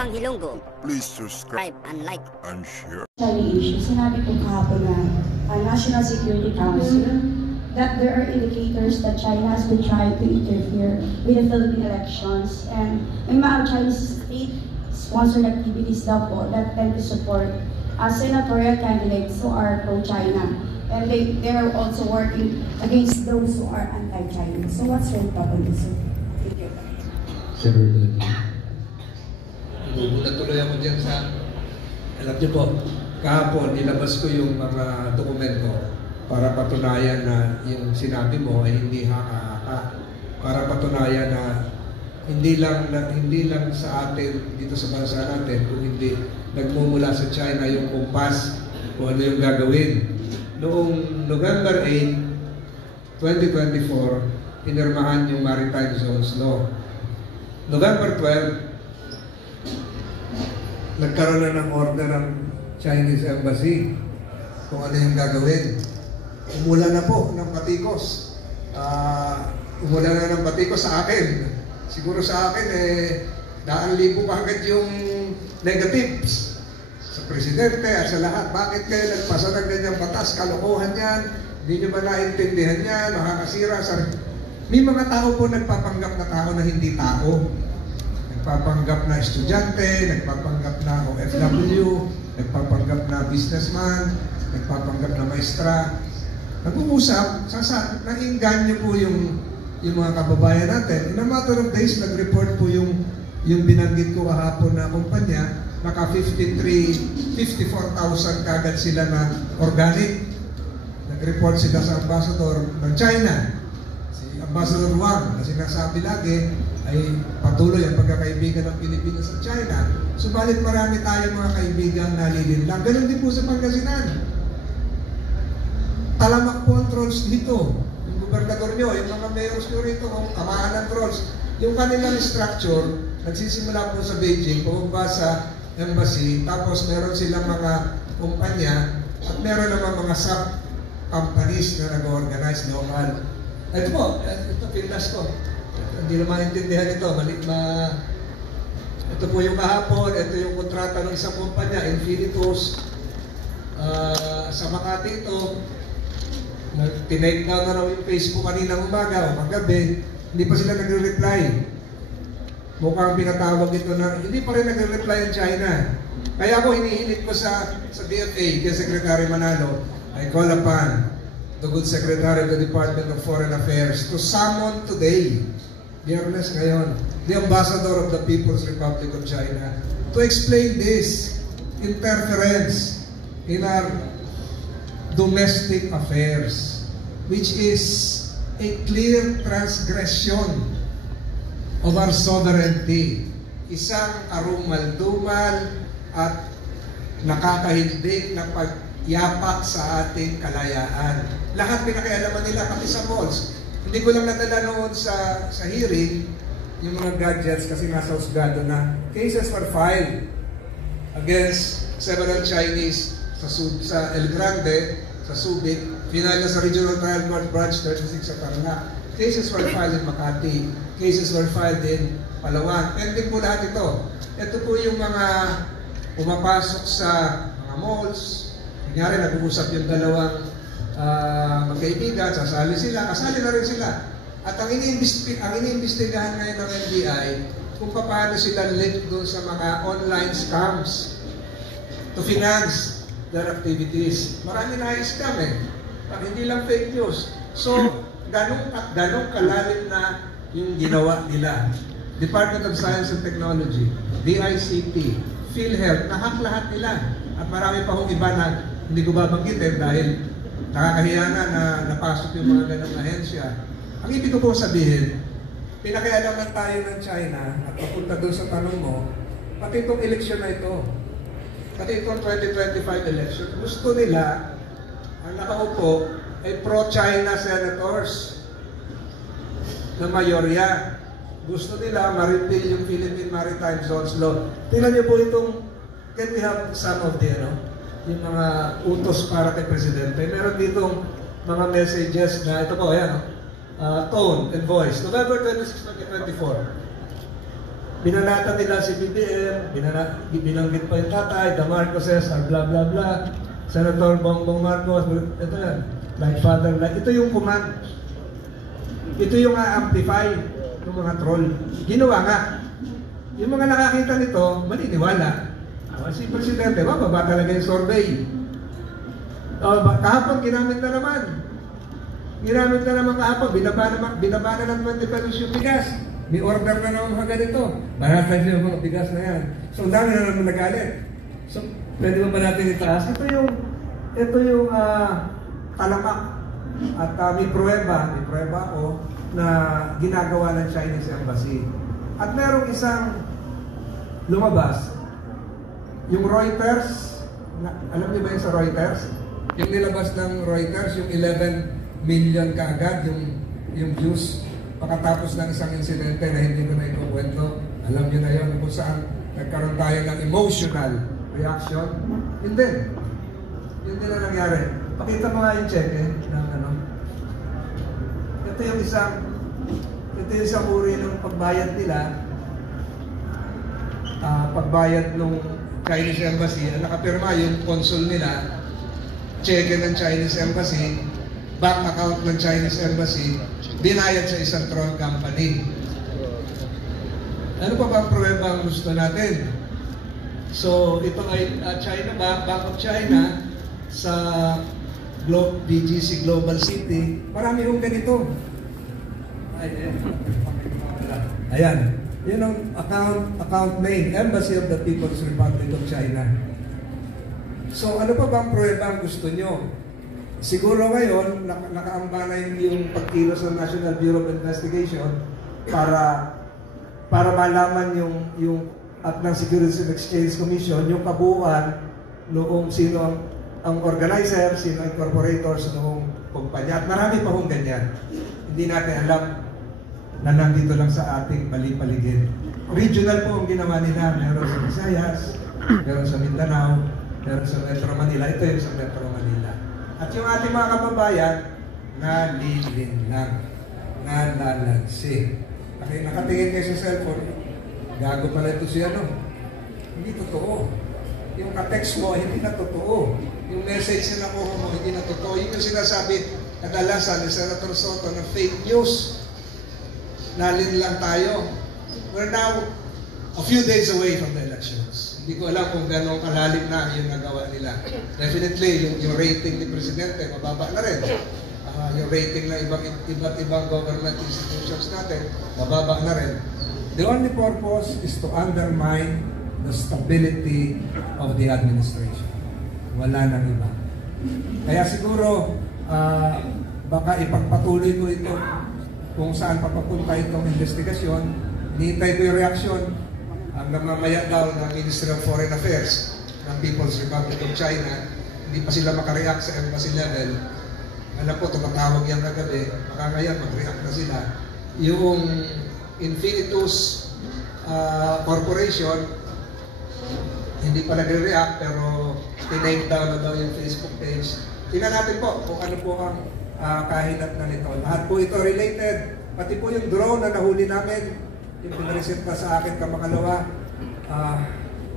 Bang Ilonggo. Please subscribe and like and share. Sinabi ko kahapon na National Security Council that there are indicators that China has been trying to interfere with the Philippine elections, and may mga Chinese state-sponsored activities daw po that tend to support senatorial candidates who are pro-China, and they are also working against those who are anti-China. So what's your thought on this? Thank you. Senator, natuloy ako dyan sa, alam niyo po, kahapon nilabas ko yung mga dokumento para patunayan na yung sinabi mo ay hindi haka-haka. Para patunayan na hindi lang sa atin, dito sa bansa natin, kung hindi nagmumula sa China yung kumpas kung ano yung gagawin. Noong November 8, 2024, pinirmahan yung Maritime Zones Law. November 12, nagkaroon na ng order ng Chinese Embassy kung ano yung gagawin. Umula na po ng patikos. Umula na ng patikos sa akin. Siguro sa akin, daan libo pa agad yung negatives sa presidente at sa lahat. Bakit kayo nagpasa ng ganyang batas? Kalokohan yan. Hindi nyo ba naintindihan yan? Makakasira sa... May mga tao po nagpapanggap na tao na hindi tao. Nagpapanggap na estudyante, nagpapanggap na OFW, nagpapanggap na businessman, nagpapanggap na maestra. Nag-uusap, nag-inganyo po yung mga kababayan natin. In a matter of days, nag-report po yung binanggit ko kahapon na kumpanya, naka 54,000 kagad sila na organic. Nag-report sila sa ambassador ng China. Si Ambassador Wang, na sinasabi lagi, ay patuloy ang pagkakaibigan ng Pilipinas sa China. Subalit marami tayong mga kaibigan nalilinlang. Ganun din po sa Pangasinan. Talamak po ang trolls dito. Yung gobernador nyo, yung mga mayors nyo rito, kung kamaan ng trolls. Yung kanilang structure, nagsisimula po sa Beijing, pumaba sa embassy, tapos meron silang mga kumpanya, at meron naman mga sub-companies na nag-organize local. Ito po, ito pinlas ko. Hindi na maintindihan ito. Ito po yung kahapon, ito yung kontrata ng isang kumpanya, Infinitus, sa Makati ito. Tinake down na raw yung Facebook kaninang umaga o magabi, hindi pa sila nagre-reply. Mukhang pinatawag ito na, hindi pa rin nagre-reply ang China. Kaya ako hinihilit ko sa DFA, kay Secretary Manalo, I call upon the good Secretary of the Department of Foreign Affairs to summon today, Biyernes ngayon, the Ambassador of the People's Republic of China to explain this interference in our domestic affairs, which is a clear transgression of our sovereignty. Isang arumal-dumal at nakakahindig na pagyapak sa ating kalayaan. Lahat pinakialaman nila, pati sa malls. Hindi ko lang nadala noon sa hearing yung mga gadgets kasi nasa husgado na cases were filed against several Chinese sa El Grande, sa Subic, final na sa Regional Trial Court Branch 36 sa Tarlac. Cases were filed in Makati, cases were filed in Palawan. Pending po lahat ito. Ito po yung mga pumapasok sa mga malls. Kunyari, nag-uusap yung dalawang magkaibigan, sasali sila, kasali na rin sila. At ang iniimbestigahan ngayon ng NBI kung paano sila link doon sa mga online scams to finance their activities. Marami na scam hindi lang fake news. So, ganong kalalim na yung ginawa nila. Department of Science and Technology, DICT, PhilHealth, nahak lahat nila. At marami pa hong iba na hindi ko babanggitin dahil nakakahiya na napasok yung mga ganong ahensya. Ang ibig ko po sabihin, pinakialaman tayo ng China at papunta doon sa tanong mo, pati itong eleksyon na ito, pati itong 2025 election, gusto nila, ang nakaupo, ay pro-China senators na mayorya. Gusto nila ma-repeal yung Philippine Maritime Zones Law. Tingnan niyo po itong, can we have some of the, yung mga utos para kay Presidente. Meron ditong mga messages na, ito po, ayan, tone and voice. November 26, 2024. binanata nila si BBM, binanggit pa yung tatay, the Marcoses, blah blah blah, Senator Bongbong Marcos, ito yan, like father, like, ito yung command. Ito yung amplify ng mga troll. Ginawa nga. Yung mga nakakita nito, maniniwala. Si Presidente, bababa talaga yung survey. Kahapon, ginamit na naman. Ginamit na naman kahapon, binaba na naman ni Pelos yung bigas. May order na naman mga ganito. Maratan siya yung mga bigas na yan. So, ang dami na naman nagalit. So, pwede ba natin itaas? Ito yung talamak. At may pruweba ako na ginagawa ng Chinese Embassy. At merong isang lumabas, yung Reuters, alam niyo ba yung sa Reuters? Yung nilabas ng Reuters, yung 11 million kaagad, yung views, pagkatapos ng isang insidente na hindi ko na ikukwento, alam niyo na yun, kung saan nagkaroon tayo ng emotional reaction. Yun din. Yun din na nangyari. Pakita mo nga yung check ng ano. Ito yung isang uri ng pagbayad nila. Pagbayad ng Chinese Embassy, nakapirma yung consul nila, check ng Chinese Embassy, bank account ng Chinese Embassy, binayad sa isang troll company. Ano pa ba ang pruweba ang gusto natin? So, ito ay China Bank of China sa BGC Global City. Marami hong ganito. Ayan. Yun ang account name, Embassy of the People's Republic of China. So, ano pa ba ang pruweba ang gusto nyo? Siguro ngayon, nakaamba na yung pagkilos ng National Bureau of Investigation para malaman yung at ng Securities and Exchange Commission yung kabuuan noong sino ang organizer, sino ang incorporators noong kumpanya. At marami pa hong ganyan. Hindi natin alam na nandito lang sa ating paligid. Regional po ang ginawa nila. Meron sa Visayas, meron sa Mindanao, meron sa Metro Manila. Ito yung sa Metro Manila. At yung ating mga kababayan, nalilin lang. Nalalansi. Nakatingin kayo sa cellphone, gago pala ito siya, no? Hindi totoo. Yung ka-text mo, hindi na totoo. Yung message na nakuha mo, hindi na totoo. Yun yung sinasabi, kadalasan ni Senator Soto na fake news. Nalin lang tayo. We're now a few days away from the elections. Hindi ko alam kung gano'ng kalalim na yung nagawa nila. Definitely, yung rating ni Presidente, mababa na rin. Yung rating na iba't ibang government institutions natin, mababa na rin. The only purpose is to undermine the stability of the administration. Wala nang iba. Kaya siguro, baka ipagpatuloy ko ito kung saan papapunta itong investigasyon. Hinihintay ko yung reaksyon hanggang mamaya daw ng Ministry of Foreign Affairs ng People's Republic of China. Hindi pa sila makareact sa embassy level. Alam po, tumatawag yan kagabi, baka ngayon mag-react na sila. Yung Infinitus Corporation, hindi pa nagre-react, pero tinake down na daw yung Facebook page. Tingnan natin po kung ano po ang kahinat na nito. Lahat po ito related, pati po yung drone na nahuli namin, yung pinareset pa sa akin kamakalawa.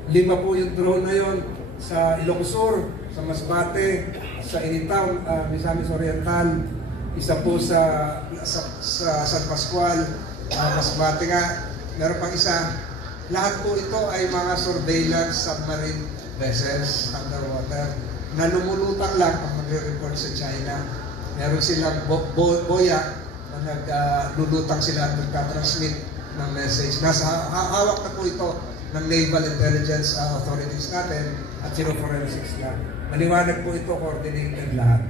5 po yung drone na yon sa Ilocos, sa Masbate, sa Initown, Misamis Oriental, isa po sa San Pascual, Masbate nga, meron pang isa. Lahat po ito ay mga surveillance submarine vessels underwater na lumulutang lang pag magre-report sa China. Meron silang boya na naglulutang sila at nagtatransmit ng message. Nasa hawak na po ito ng Naval Intelligence Authorities natin at Forensics na. Maliwanag po ito, coordinated lahat.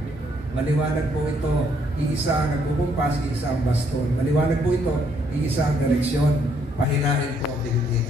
Maliwanag po ito, iisa ang nagpukumpas, iisa ang baston. Maliwanag po ito, iisa ang direksyon. Pahinain po ang tingin.